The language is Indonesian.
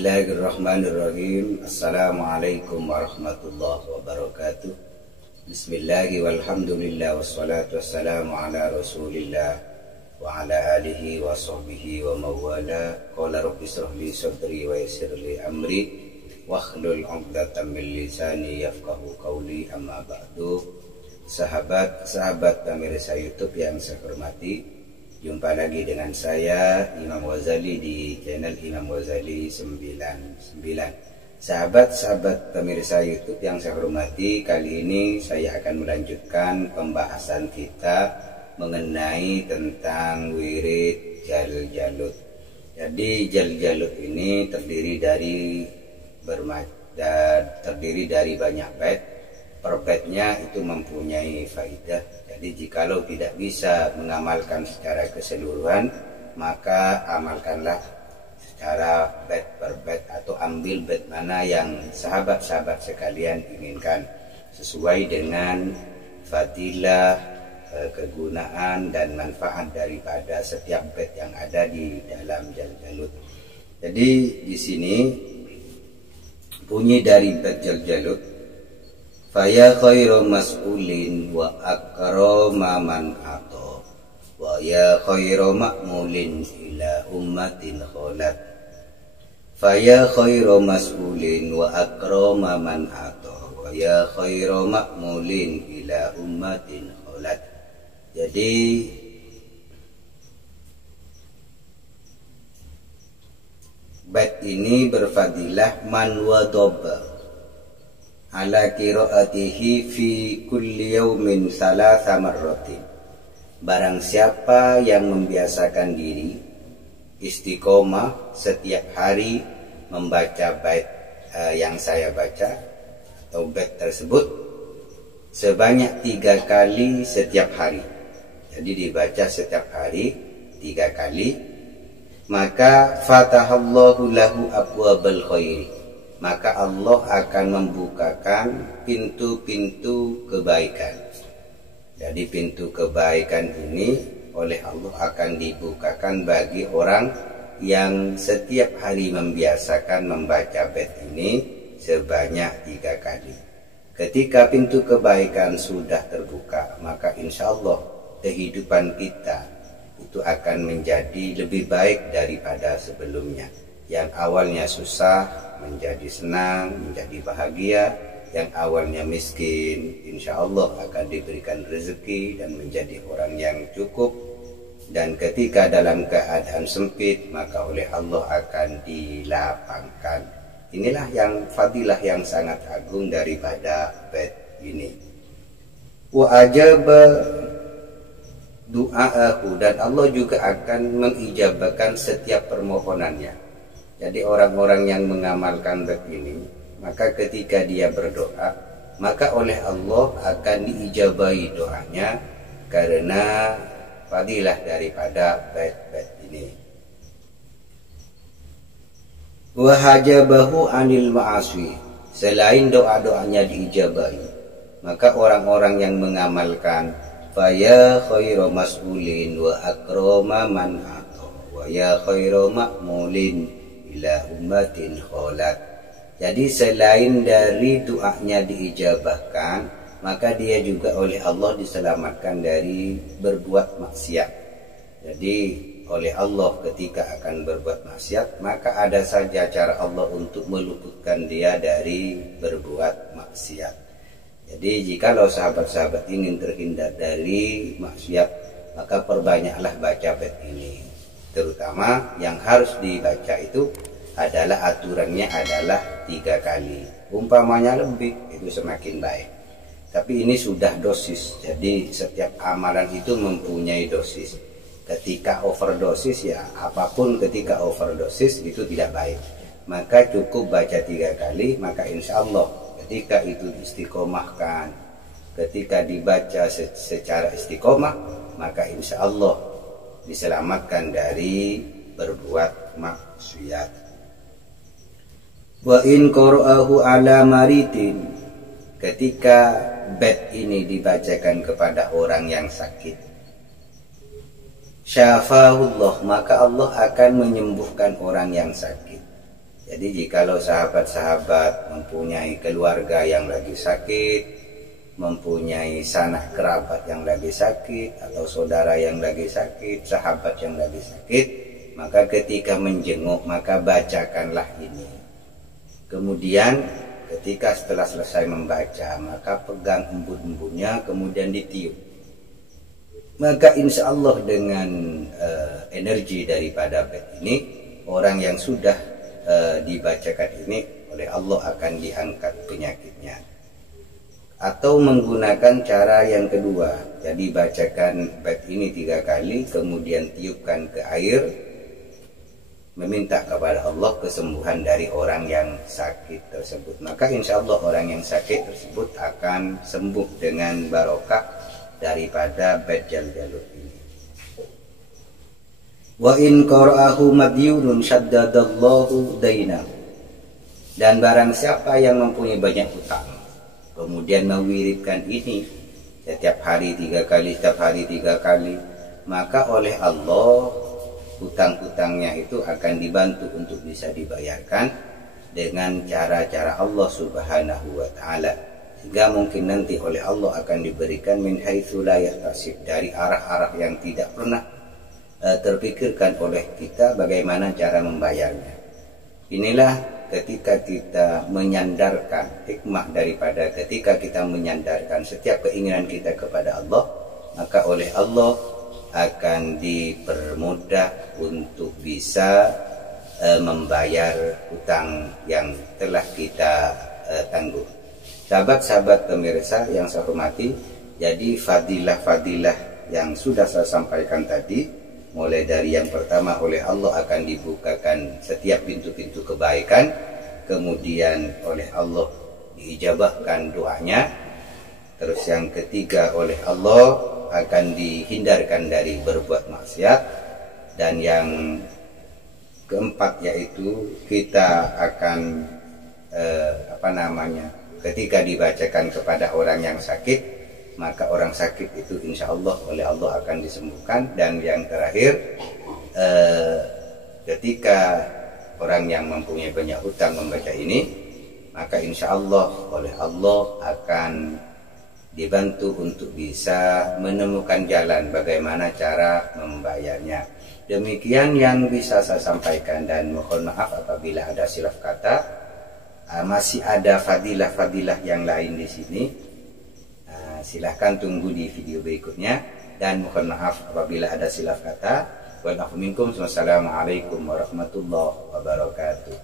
Bismillahirrahmanirrahim. Assalamualaikum warahmatullahi wabarakatuh. Bismillahi walhamdulillah wassalatu wassalamu ala rasulillah wa ala alihi wa sahbihi wa mawala. Qala rabbi shrah li sadri wa yassir li amri wahlul 'uqdatam min lisani yafqahu qawli, amma ba'du. Sahabat pemirsa YouTube yang saya hormati, jumpa lagi dengan saya Imam Ghazali di channel Imam Ghazali 99. Sahabat pemirsa YouTube yang saya hormati, kali ini saya akan melanjutkan pembahasan kita mengenai tentang wirid Jaljalut. Jadi Jaljalut ini terdiri dari banyak bait. Per baitnya itu mempunyai faidah. Jadi jikalau tidak bisa mengamalkan secara keseluruhan, maka amalkanlah secara bait per bait, atau ambil bait mana yang sahabat-sahabat sekalian inginkan sesuai dengan fadilah, kegunaan dan manfaat daripada setiap bait yang ada di dalam Jaljalut. Jadi di sini bunyi dari bait Jaljalut, faya khairu mas'ulin wa akrama man ato wa ya khairu ma'mulin ila ummatin kholat. Faya khairu mas'ulin wa akrama man ato wa ya khairu ma'mulin ila ummatin kholat. Jadi bait ini berfadilah man wadobba ala qiraatihi fi kulli yaumin salasa marratin. Barang siapa yang membiasakan diri istiqomah setiap hari membaca bait yang saya baca atau bait tersebut sebanyak 3 kali setiap hari. Jadi dibaca setiap hari 3 kali, maka fatahallahu lahu abwabal khairi, maka Allah akan membukakan pintu-pintu kebaikan. Jadi pintu kebaikan ini oleh Allah akan dibukakan bagi orang yang setiap hari membiasakan membaca bait ini sebanyak 3 kali. Ketika pintu kebaikan sudah terbuka, maka insya Allah kehidupan kita itu akan menjadi lebih baik daripada sebelumnya. Yang awalnya susah menjadi senang, menjadi bahagia. Yang awalnya miskin, insya Allah akan diberikan rezeki dan menjadi orang yang cukup. Dan ketika dalam keadaan sempit, maka oleh Allah akan dilapangkan. Inilah yang fadilah yang sangat agung daripada bait ini. Wa ajaba du'aahu, dan Allah juga akan mengijabahkan setiap permohonannya. Jadi orang-orang yang mengamalkan bait ini, maka ketika dia berdoa, maka oleh Allah akan diijabahi doanya karena fadilah daripada bait-bait ini. Wa hajabahu anil ma'asi, selain doa-doanya diijabahi, maka orang-orang yang mengamalkan faya khairu mas'ulin wa akrama man ato wa ya khairu ma'mulin ila ummatin kholat. Jadi selain dari doanya diijabahkan, maka dia juga oleh Allah diselamatkan dari berbuat maksiat. Jadi oleh Allah ketika akan berbuat maksiat, maka ada saja cara Allah untuk meluputkan dia dari berbuat maksiat. Jadi jikalau sahabat-sahabat ingin terhindar dari maksiat, maka perbanyaklah baca bait ini. Terutama yang harus dibaca itu adalah aturannya adalah 3 kali. Umpamanya lebih, itu semakin baik. Tapi ini sudah dosis. Jadi setiap amalan itu mempunyai dosis. Ketika overdosis, ya apapun ketika overdosis itu tidak baik. Maka cukup baca 3 kali, maka insya Allah ketika itu istiqomahkan, ketika dibaca secara istiqomah, maka insya Allah diselamatkan dari berbuat maksiat. Wa in qara'ahu ala maritin, ketika bait ini dibacakan kepada orang yang sakit, syafahullah, maka Allah akan menyembuhkan orang yang sakit. Jadi jikalau sahabat-sahabat mempunyai keluarga yang lagi sakit, mempunyai sanak kerabat yang lagi sakit, atau saudara yang lagi sakit, sahabat yang lagi sakit, maka ketika menjenguk maka bacakanlah ini. Kemudian ketika setelah selesai membaca maka pegang embun-embunnya kemudian ditiup. Maka insya Allah dengan energi daripada bait ini, orang yang sudah dibacakan ini oleh Allah akan diangkat penyakitnya. Atau menggunakan cara yang kedua, jadi bacakan bait ini 3 kali kemudian tiupkan ke air, meminta kepada Allah kesembuhan dari orang yang sakit tersebut. Maka insya Allah orang yang sakit tersebut akan sembuh dengan barokah daripada bait Jaljalut ini. Wa in qara'ahu madyunun syaddadallahu dainahu. Dan barang siapa yang mempunyai banyak hutang kemudian mewiridkan ini setiap hari 3 kali, setiap hari 3 kali, maka oleh Allah hutang-hutangnya itu akan dibantu untuk bisa dibayarkan dengan cara-cara Allah Subhanahu wa taala. Sehingga mungkin nanti oleh Allah akan diberikan min haitsu la yahtasib, dari arah-arah yang tidak pernah terpikirkan oleh kita bagaimana cara membayarnya. Inilah ketika kita menyandarkan hikmah daripada ketika kita menyandarkan setiap keinginan kita kepada Allah, maka oleh Allah akan dipermudah untuk bisa membayar hutang yang telah kita tangguh. Sahabat-sahabat pemirsa yang saya hormati, jadi fadilah-fadilah yang sudah saya sampaikan tadi, mulai dari yang pertama oleh Allah akan dibukakan setiap pintu-pintu kebaikan, kemudian oleh Allah diijabahkan doanya, terus yang ketiga oleh Allah akan dihindarkan dari berbuat maksiat, dan yang keempat yaitu kita akan ketika dibacakan kepada orang yang sakit, maka orang sakit itu insya Allah oleh Allah akan disembuhkan. Dan yang terakhir, ketika orang yang mempunyai banyak hutang membaca ini, maka insya Allah oleh Allah akan dibantu untuk bisa menemukan jalan bagaimana cara membayarnya. Demikian yang bisa saya sampaikan, dan mohon maaf apabila ada silap kata. Masih ada fadilah-fadilah yang lain di sini. Silahkan tunggu di video berikutnya, dan mohon maaf apabila ada silap kata. Wassalamualaikum warahmatullahi wabarakatuh.